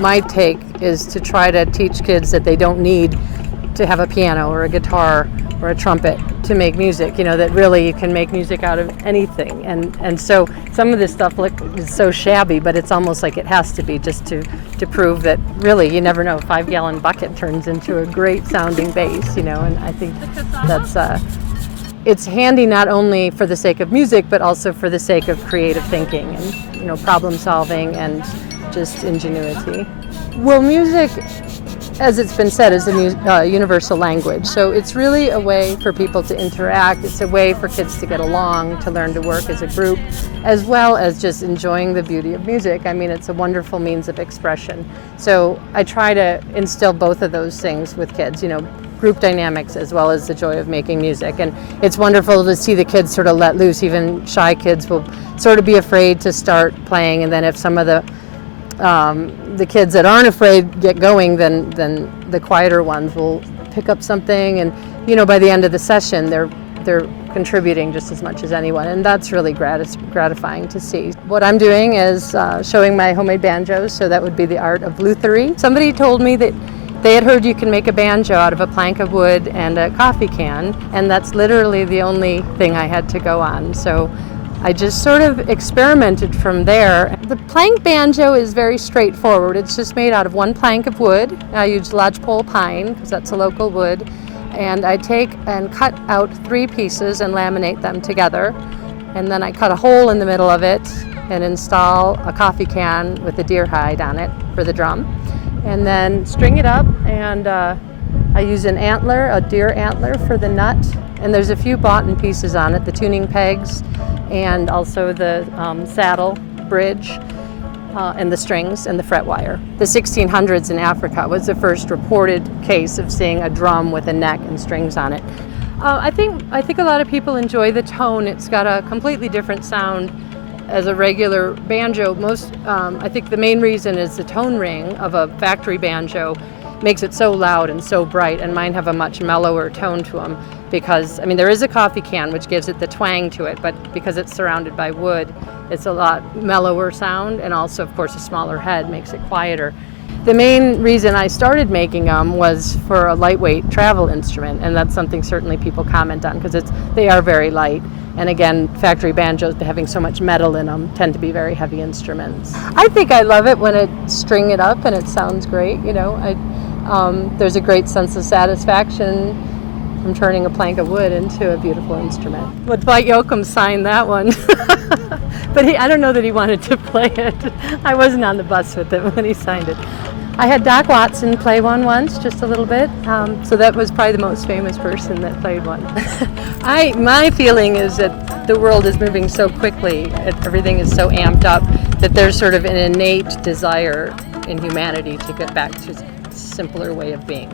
my take is to try to teach kids that they don't need to have a piano or a guitar or a trumpet to make music, that really you can make music out of anything. And so some of this stuff is so shabby, but it's almost like it has to be just to prove that really you never know, a 5-gallon bucket turns into a great sounding bass, and I think that's it's handy not only for the sake of music, but also for the sake of creative thinking and problem solving and just ingenuity. Well, music, as it's been said, is a universal language. So it's really a way for people to interact. It's a way for kids to get along, to learn to work as a group, as well as just enjoying the beauty of music. I mean, it's a wonderful means of expression. So I try to instill both of those things with kids, group dynamics as well as the joy of making music. And it's wonderful to see the kids sort of let loose. Even shy kids will sort of be afraid to start playing, and then if some of the kids that aren't afraid get going, then the quieter ones will pick up something, and by the end of the session they're contributing just as much as anyone, and that's really gratifying to see. What I'm doing is showing my homemade banjos, so that would be the art of lutherie. Somebody told me that they had heard you can make a banjo out of a plank of wood and a coffee can, and that's literally the only thing I had to go on. So I just sort of experimented from there. The plank banjo is very straightforward. It's just made out of one plank of wood. I use lodgepole pine because that's a local wood. And I take and cut out 3 pieces and laminate them together. And then I cut a hole in the middle of it and install a coffee can with a deer hide on it for the drum. And then string it up, and I use an antler, a deer antler for the nut. And there's a few boughten pieces on it, the tuning pegs, and also the saddle bridge and the strings and the fret wire. The 1600s in Africa was the first reported case of seeing a drum with a neck and strings on it. I think a lot of people enjoy the tone. It's got a completely different sound as a regular banjo. I think the main reason is the tone ring of a factory banjo makes it so loud and so bright, and mine have a much mellower tone to them because, there is a coffee can which gives it the twang to it, but because it's surrounded by wood, it's a lot mellower sound, and also, of course, a smaller head makes it quieter. The main reason I started making them was for a lightweight travel instrument, and that's something certainly people comment on because they are very light. And again, factory banjos, having so much metal in them, tend to be very heavy instruments. I think I love it when I string it up and it sounds great. There's a great sense of satisfaction from turning a plank of wood into a beautiful instrument. Well, Dwight Yoakam signed that one, but I don't know that he wanted to play it. I wasn't on the bus with him when he signed it. I had Doc Watson play one once, just a little bit, so that was probably the most famous person that played one. My feeling is that the world is moving so quickly, everything is so amped up, that there's sort of an innate desire in humanity to get back to a simpler way of being.